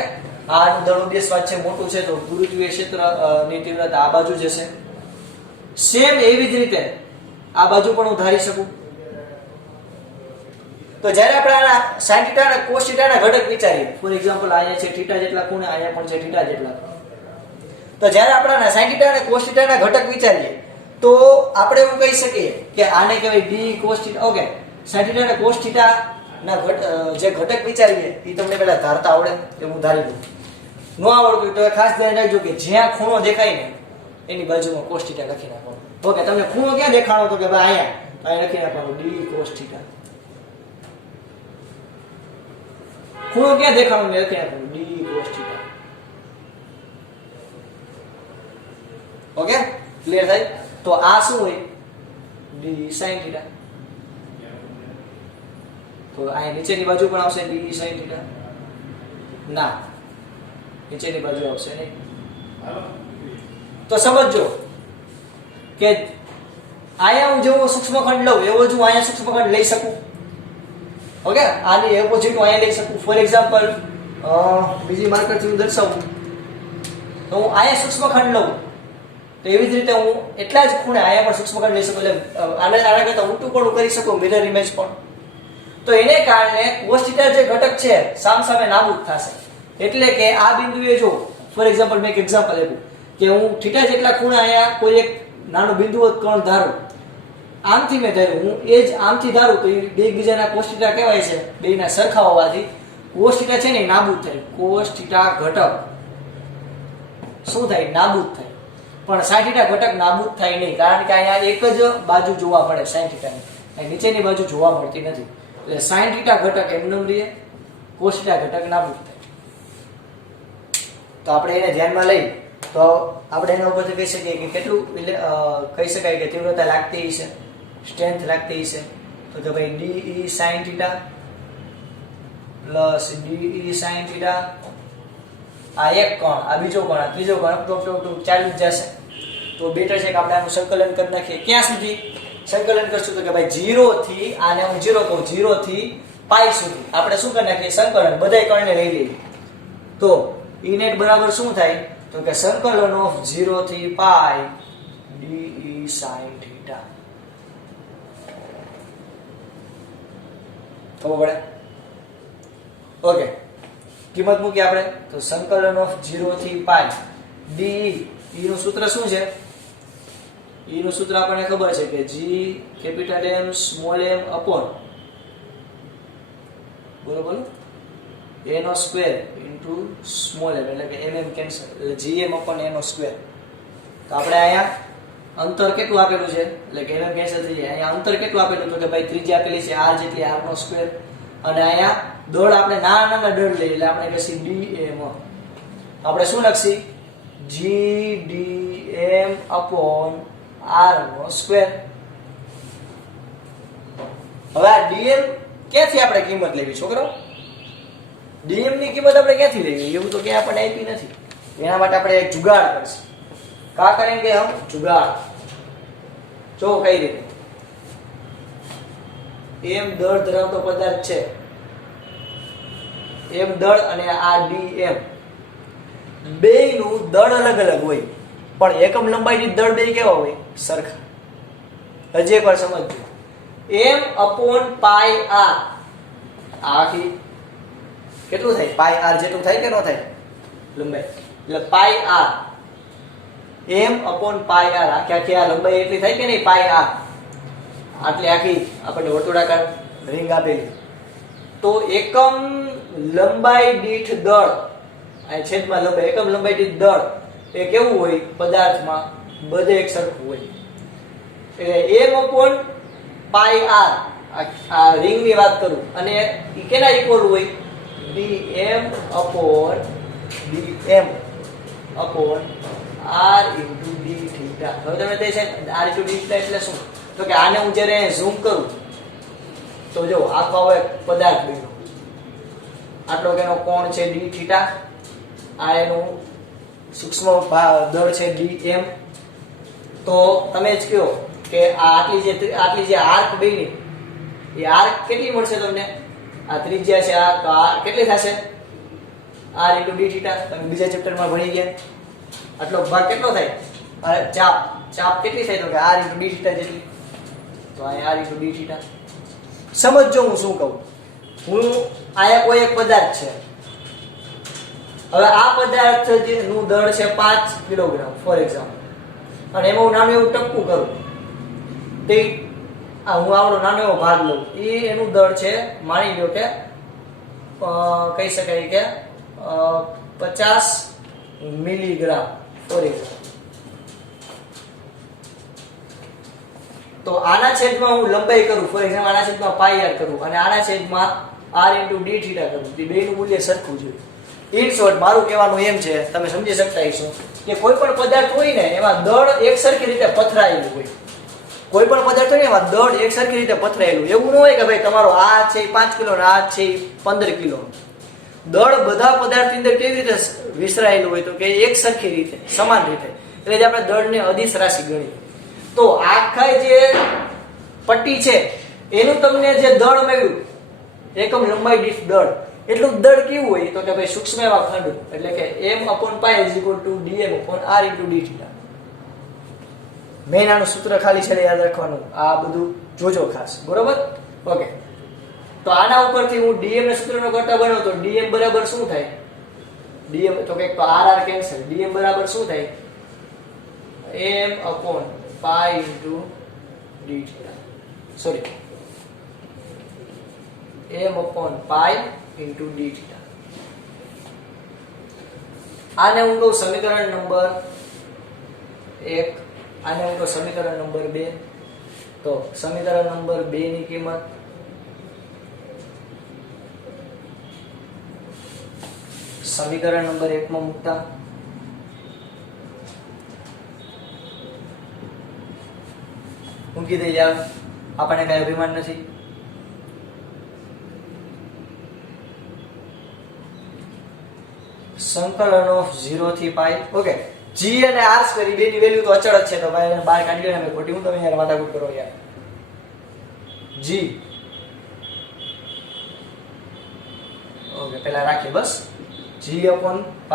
આ દળનું બેસવાદ છે, મોટું છે, તો ગુરુત્વીય ક્ષેત્ર ની તીવ્રતા આ બાજુ જશે. સેમ એવી જ રીતે આ બાજુ પણ હું ધારી શકું. તો જ્યારે આપણે આના sin θ અને cos θ ના ઘટક વિચારીએ, ફોર એક્ઝામ્પલ અહીંયા છે θ જેટલા ખૂણે, અહીંયા પણ છે θ જેટલા. તો જ્યારે આપણે આના sin θ અને cos θ ના ઘટક વિચારીએ તો આપણે એવું કહી શકીએ કે આને કહેવાય d cos θ. ઓકે, sin θ અને cos θ ના જે ઘટક વિચારીએ એ તમને પહેલા ધારતા આવડે? એ હું ધારી દઉં. ન આવડતું તો ખાસ ધ્યાન રાખજો કે જ્યાં ખૂણો દેખાય ને એની બાજુમાં cos θ લખી નાખવાનું. ઓકે, તમને ખૂણો ક્યાં દેખાણો? તો કે ભાઈ અહીંયા લખી નાખવાનું d cos θ. ખૂણો ક્યાં દેખાણો? લખી નાખવાનું d cos θ. ઓકે, ક્લિયર થાય? તો આ શું હોય? d sin θ. તો આ નીચેની બાજુ પણ આવશે d sin θ? ના, નીચેની બાજુ આવશે નહીં. તો સમજો કે અહીંયા હું જેવો સૂક્ષ્મખંડ લઉં એવો જ હું અહીંયા સૂક્ષ્મખંડ લઈ શકું. ઓકે, આની ઓપોઝિટ હું અહીંયા લઈ શકું. ફોર એક્ઝામ્પલ બીજી માર્કરથી હું દર્શાવું તો હું અહીંયા સૂક્ષ્મખંડ લઉં તો એવી જ રીતે હું એટલા જ ખૂણે અહીંયા પણ સૂક્ષ્મખંડ લઈ શકું. એટલે આના કરતા ઊંટું પણ કરી શકું, મિરર ઇમેજ પણ. તો એને કારણે cos θ જે ઘટક છે સામસામે નાબૂદ થશે. એટલે કે આ બિંદુએ જો ફોર એક્ઝામ્પલ મેં એક એક્ઝામ્પલ આપ્યું કે હું θ જેટલા ખૂણે અહીંયા કોઈ એક નાનો બિંદુવત કોણ ધારું, આમથી મેં ધાર્યું, હું એ જ આમથી ધારું તો એ બે એકબીજાના cos θ કહેવાય છે. બેના સરખા હોવાથી cos θ છે ને નાબૂદ થાય. cos θ ઘટક શું થાય? નાબૂદ થાય. પણ sin θ ઘટક નાબૂદ થાય નહીં, કારણ કે અહીંયા એક જ બાજુ જોવા મળે sin θ ની, નીચેની બાજુ જોવા મળતી નથી. એટલે sin θ ઘટક એમનેમ રહે, cos θ ઘટક નાબૂદ થાય. તો આપણે એને ધ્યાનમાં લઈ તો આપણે એના ઉપરથી કહી શકીએ કે કેટલું કહી શકાય કે તીવ્રતા લાગતી છે, સ્ટ્રેન્થ લાગતી છે. તો કે ભાઈ de sin θ plus de sin θ. આ એક કોણ, આ બીજો કોણ, આ ત્રીજો કોણ, ટોપ ચાલુ જ જશે. તો બેટર છે કે આપણે આનું સંકલન કરી નાખીએ. ક્યાં સુધી સંકલન કરશું? તો કે ભાઈ 0 થી, આને હું 0 કહું, 0 થી પાઈ સુધી આપણે શું કરી નાખીએ? સંકલન બધાય કર્ણને લઈ લઈએ. તો E net બરાબર શું થાય? તો કે સંકલન ઓફ 0 થી પાઈ de sin θ. ખબર પડે? ઓકે, કિંમત મૂકી આપણે તો સંકલન ઓફ 0 થી પાઈ de. E નું સૂત્ર શું છે? E નું સૂત્ર આપણને ખબર છે કે g capital M small m upon બોલો a નો સ્ક્વેર ઇન્ટુ સ્મોલ m, એટલે કે mm કેન્સલ, એટલે gm અપોન a નો સ્ક્વેર. તો આપણે અહીંયા અંતર કેટલું આપેલું છે? એટલે કે mm કેન્સલ થઈ જાય. અહીંયા અંતર કેટલું આપેલું? તો કે ભાઈ ત્રિજ્યા આપેલી છે r જેટલી, r નો સ્ક્વેર. અને અહીંયા દળ આપણે નાના દળ લઈએ એટલે આપણે કહીએ dm. આપણે શું લખશી? gdm અપોન r નો સ્ક્વેર. હવે આ dm ક્યાંથી આપણે કિંમત લેવી છોકરો? dm ની કિંમત આપણે ક્યાંથી લેવી? એવું તો ક્યાં આપણને આપી નથી. એના માટે આપણે એક જુગાડ કરશું. કા કરેંગે હમ? જુગાડ. જો કઈ રીતે? m દળ ધરાવતો પદાર્થ છે, m દળ અને આ dm, બેયનું દળ અલગ અલગ હોય પણ એકમ લંબાઈની દળ બે કેવા હોય? સરખા. હજી એકવાર સમજજો. m અપોન પાઈ r આખી કેટલું થાય? પાઈ r જેટલું થાય કે ન થાય લંબાઈ? એટલે પાઈ r, m અપોન પાઈ r, આખી આ લંબાઈ એટલી થાય કે નહીં? પાઈ r આટલી આખી આપણને વર્તુળાકાર રિંગ આપેલી. તો એકમ લંબાઈ દીઠ દળ, આ છેદમાં લંબાઈ, એકમ લંબાઈ દીઠ દળ એ કેવું હોય પદાર્થમાં બધે એક સરખું હોય. એટલે m/πr આ રિંગ ની વાત કરું અને ઈ કેના ઇક્વલ હોય? dm/dm/r * dθ. હવે તમે કહે છે r * dθ એટલે શું? તો કે આને હું જ્યારે ઝૂમ કરું તો જો આખો એક પદાર્થ બન્યો, આટલો કેનો કોણ છે dθ, આ એનું સૂક્ષ્મ દળ છે dm. તો તમે જ કહો કે આટલી જે આર્ક બની એ આર્ક કેટલી મળશે તમને? આ ત્રિજ્યા છે આ, તો આ કેટલી થશે? r * dθ. તમે બીજા ચેપ્ટરમાં ભણી ગયા. આટલો ભાગ કેટલો થાય? ચાપ કેટલી થાય? તો કે r * dθ જેટલી. તો આ r * dθ. સમજો હું શું કહું. હું આયા કોઈ એક પદાર્થ છે. હવે આ પદાર્થ નું દળ છે 5 કિલોગ્રામ ફોર એક્ઝામ્પલ, અને એમાં હું નાનું એવું ટપકું કરું તે હું આવડો નાનો એવો ભાગ લઉં, એ એનું દળ છે માની લો કે કહી શકાય કે 50 મિલીગ્રામ ફોર એક્ઝામ્પલ. તો આના છેદમાં હું લંબાઈ કરું, ફોર એક્ઝામ્પલ આના છેદમાં πr કરું અને આના છેદમાં r * dθ કરું, તે બેનું મૂલ્ય સરખું જોઈએ. ઇન શોર્ટ મારું કહેવાનું એમ છે, તમે સમજી શકતા હશો કે કોઈ પણ પદાર્થ હોય ને એમાં દળ એક સરખી રીતે પથરાયેલું હોય. કોઈ પણ પદાર્થ હોય ને એમાં દળ એક સરખી રીતે પથરાયેલું. એવું ન હોય કે ભાઈ તમારો આ છે 5 કિલો ને આ છે 15 કિલો. દળ બધા પદાર્થની અંદર કેવી રીતે વિસરાયેલું હોય? તો કે એક સરખી રીતે, સમાન રીતે. એટલે જ આપણે દળને અદિશ રાશિ ગણીએ. તો આખા જે પટ્ટી છે એનું તમને જે દળ મળ્યું એકમ લંબાઈ દીઠ દળ, એટલું દળ કેવું હોય? તો કે ભાઈ સૂક્ષ્મ એવા ખંડ, એટલે કે m/π = dm/r * dθ. મેં આનું સૂત્ર ખાલી છે યાદ રાખવાનું, આ બધું જોજો ખાસ, બરોબર? ઓકે. તો આના ઉપરથી હું dm ના સૂત્રનો કરતા બનાવું તો dm બરાબર શું થાય? dm તો કે r કેન્સલ. dm બરાબર શું થાય? m/π * dθ. Sorry, m/π * dθ. આને હું કહું સમીકરણ નંબર 1, આને હું કહું સમીકરણ નંબર 2. તો સમીકરણ નંબર 2 ની કિંમત સમીકરણ નંબર 1 માં મૂકતા મૂકી દઈ જાવ, આપણને કઈ અભિમાન નથી. સંકલન ઓફ 0 થી π. ઓકે, g અને r² બે ની વેલ્યુ તો અચળ જ છે, તો ભાઈ એને બહાર કાઢી લો ને. ખોટી હું તમે યાર માથાકૂટ કરો યાર. g ઓકે પહેલા રાખીએ બસ. g/π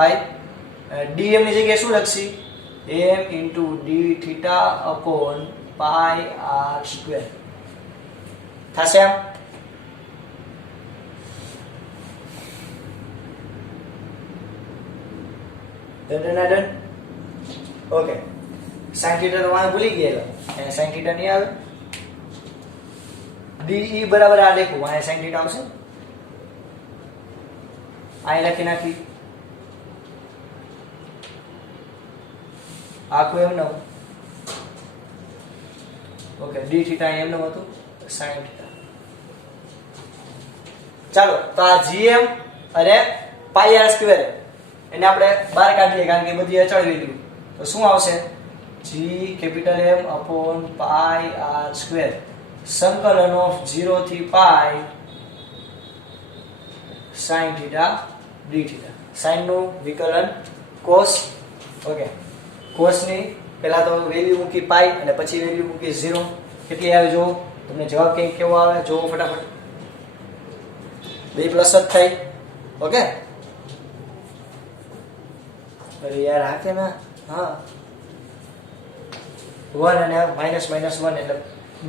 dm ની જગ્યાએ શું લખશી? m * dθ/πr². થશે એમ? ડન. ઓકે, sin θ તો વાળા ભૂલી ગયેલા, એ sin θ નહીં આવે. de બરાબર આ લખું, વાળા sin θ આવશે. આ લખી નાખી આખું એમ ન. ઓકે, dθ એમ ન હતું, sin θ. ચાલો, તો આ gm અને πr² એને આપણે બહાર કાઢીએ, કારણ કે બધી અચળ વેલ્યુ. તો શું આવશે? g/πr² સંકલન ઓફ 0 થી π sin θ dθ. sin નું વિકલન cos. ઓકે, cos ની પહેલા તો વેલ્યુ મૂકી π અને પછી વેલ્યુ મૂકી 0. કેટલી આવે જો તમને જવાબ કંઈક કેવો આવે જોવો ફટાફટ. બે પ્લસ જ થાય. ઓકે, અરે યાર આ કે ના, હા 1 અને -1 એટલે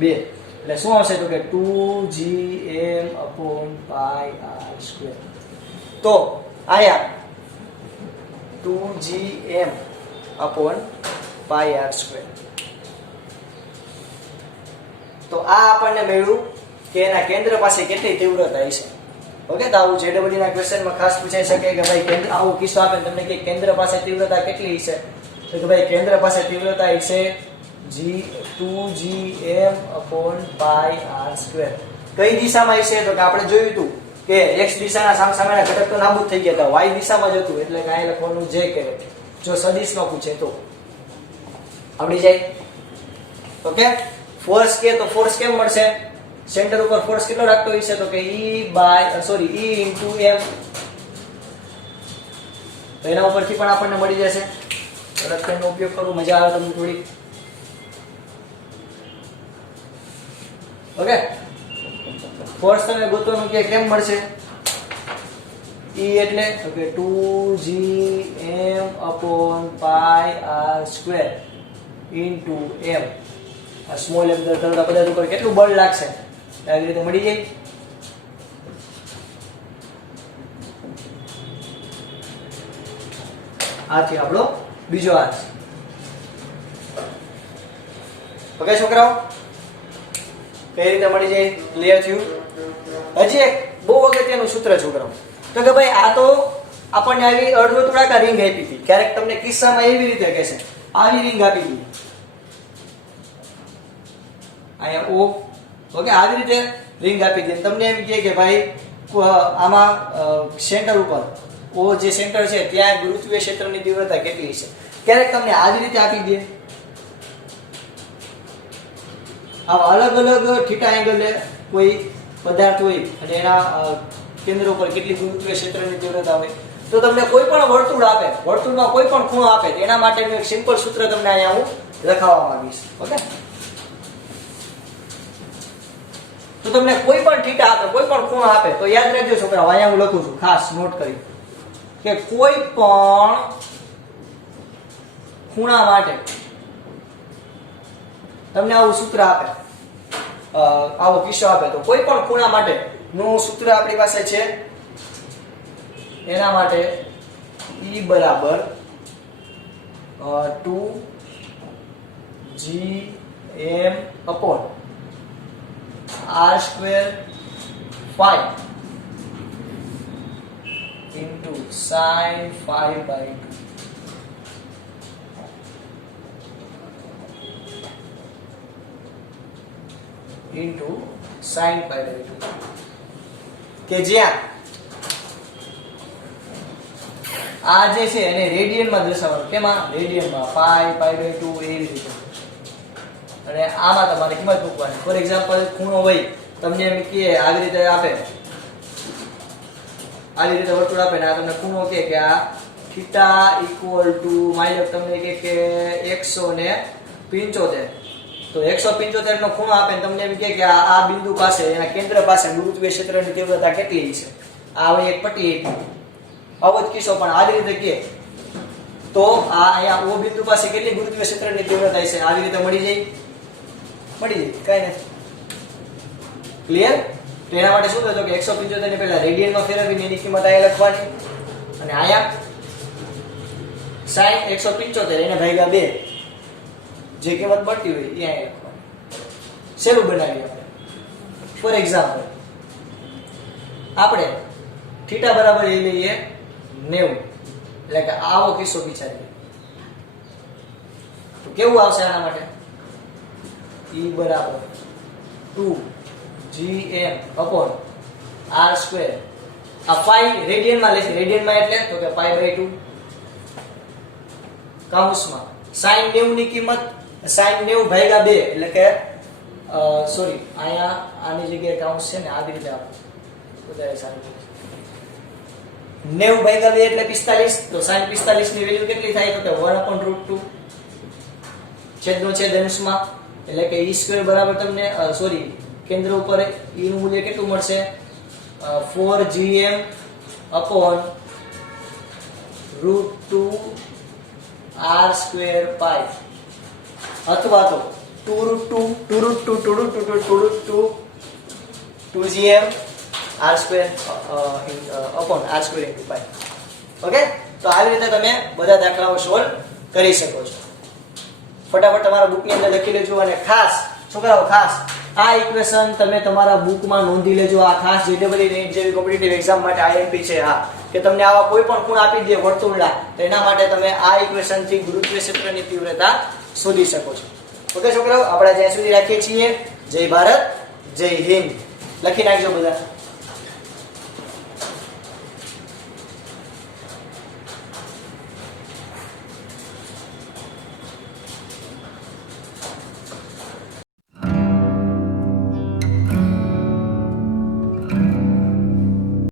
2, એટલે શું આવશે? તો કે 2gm/πr². તો આયા 2gm/πr². તો આ આપણને મળ્યું કે એના કેન્દ્ર પાસે કેટલી તીવ્રતા હશે. ઓકે, તો આવું JEE ના ક્વેશ્ચનમાં ખાસ પૂછાઈ શકે કે ભાઈ કેન્દ્ર, આવો કિસ્સો આપે તમને કે કેન્દ્ર પાસે તીવ્રતા કેટલી હશે, તો કે ભાઈ કેન્દ્ર પાસે તીવ્રતા હશે G2gm/r². કઈ દિશામાં હશે, તો કે આપણે જોયું હતું કે x દિશાના સામસામેના ઘટક તો નાબૂદ થઈ ગયા હતા, y દિશામાં જ હતું, એટલે કે આ લખવાનું J કહેવાય જો સદિશમાં પૂછે તો આવડી જાય. ઓકે, ફોર્સ કે તો ફોર્સ કેમ મળશે, સેન્ટર ઉપર ફોર્સ કેટલો રાખતો હશે, તો કે E × m. તો એના ઉપરથી પણ આપણને મળી જશે. લખવાનો ઉપયોગ કરવો મજા આવે તમને થોડી. ઓકે, ફોર્સ તમે ગોતવાનું કે કેમ મળશે, E એટલે તો કે 2gm/r² ઇન્ટુ m. આ સ્મોલ m ધરતા પદાર્થ ઉપર કેટલું બળ લાગશે આવી રીતે મળી જાય. આથી આપણો બીજો આન્સર. ઓકે છોકરાઓ, કઈ રીતે મળી જાય, ક્લિયર થયું. હજી એક બહુ અગત્યનું સૂત્ર છોકરાઓ, તો કે ભાઈ આ તો આપણને આવી અર્ધવર્તુળાકાર રિંગ આપી હતી, ક્યારેક તમને કિસ્સામાં એવી રીતે કહેશે આવી રિંગ આપી દીધી અહીંયા O. ઓકે, આવી રીતે રિંગ આપી દીધી, તમને એમ કહે કે ભાઈ આમાં સેન્ટર ઉપર O જે સેન્ટર છે ત્યાં ગુરુત્વીય ક્ષેત્રની તીવ્રતા કેટલી છે, ક્યારેક તમને આવી રીતે આપી દે. આવા અલગ અલગ થીટા એંગલે કોઈ પદાર્થ હોય અને એના કેન્દ્ર ઉપર કેટલી ગુરુત્વીય ક્ષેત્રની તીવ્રતા હોય, તો તમને કોઈ પણ વર્તુળ આપે, વર્તુળમાં કોઈ પણ ખૂણો આપે, એના માટેનું એક સિમ્પલ સૂત્ર તમને અહીંયા હું લખાવવા માંગીશ. ઓકે, તો તમને કોઈ પણ થીટા આપે, કોઈ પણ ખૂણો આપે, તો યાદ રાખજો છોકરાઓ, અહીંયા હું લખું છું ખાસ નોટ કરી કે કોઈ પણ ખૂણા માટે તમને આવું સૂત્ર આપે, આવો કિસ્સો આપે, તો કોઈ પણ ખૂણા માટે નું સૂત્ર આપણી પાસે છે, એના માટે E = 2gm/r² into sin phi/2 into sin π/2 કે જ્યાં આ જે છે એને રેડિયનમાં દર્શાવવાનું, કેમાં, રેડિયનમાં, π/2 એવી રીતે, અને આમાં તમારે કિંમત મૂકવાની. ફોર એક્ઝામ્પલ ખૂણો હોય, તમને એમ કહે આવી રીતે આપે, આવી રીતે વર્તુળ આપે ને આ તમને ખૂણો કહે કે આ થીટા = માની લો તમને કહે કે 175, તો 175 નો ખૂણો આપે ને તમને એમ કહે કે આ બિંદુ પાસે, એના કેન્દ્ર પાસે ગુરુત્વીય ક્ષેત્રની તીવ્રતા કેટલી છે, આ હોય એક પટ્ટી આવો જ કિસ્સો પણ આવી રીતે કહે, તો આ અહીંયા O બિંદુ પાસે કેટલી ગુરુત્વીય ક્ષેત્રની તીવ્રતા છે આવી રીતે મળી જાય, કઈ નથી. ક્લિયર. તો એના માટે શું થયું કે 175 ને પહેલા રેડિયનમાં ફેરવીને એની કિંમત અહીંયા લખવાની, અને અહીંયા sin 175 એને ભાગ્યા 2 જે કિંમત મળતી હોય એ અહીંયા લખવાની. શેનું બનાવીએ આપણે, ફોર એક્ઝામ્પલ આપણે થીટા બરાબર લઈ લઈએ 90, એટલે કે આવો કિસ્સો વિચારીએ તો કેવું આવશે આના માટે, E = 2gm/r². આ phi રેડિયનમાં લેશે, રેડિયનમાં એટલે તો કે π/2 કૌંસમાં sin 90 ની કિંમત sin 90/2 એટલે કે સોરી અહીંયા આની જગ્યાએ કૌંસ છે ને આવી રીતે આપો વધારે સારું છે. 90/2 એટલે 45, તો sin 45 ની વેલ્યુ કેટલી થાય, તો કે 1/√2 છેદનો છેદ અંશમાં, એટલે કે e² બરાબર તમને સોરી કેન્દ્ર ઉપર e નું મૂલ્ય કેટલું મળશે, 4gm/√2r² π, અથવા તો 2√2 2gm/r² into π. ઓકે, તો આવી રીતે તમે બધા દાખલાઓ સોલ્વ કરી શકો છો. ફટાફટ તમારા બુકની અંદર લખી લેજો, અને ખાસ છોકરાઓ ખાસ આ ઇક્વેશન તમે તમારા બુકમાં નોંધી લેજો. આ ખાસ જેડબલઈ નીટ જેવી કોમ્પિટિટિવ એક્ઝામ માટે આઈએમપી છે. હા, કે તમને આવા કોઈ પણ ખૂણ આપી દે વર્તુળના, તો એના માટે તમે આ ઇક્વેશન થી ગુરુત્વીય ક્ષેત્રની તીવ્રતા શોધી શકો છો. ઓકે છોકરાઓ, આપણે જ્યાં સુધી રાખીએ છીએ. જય ભારત, જય હિન્દ. લખી નાખજો બધા.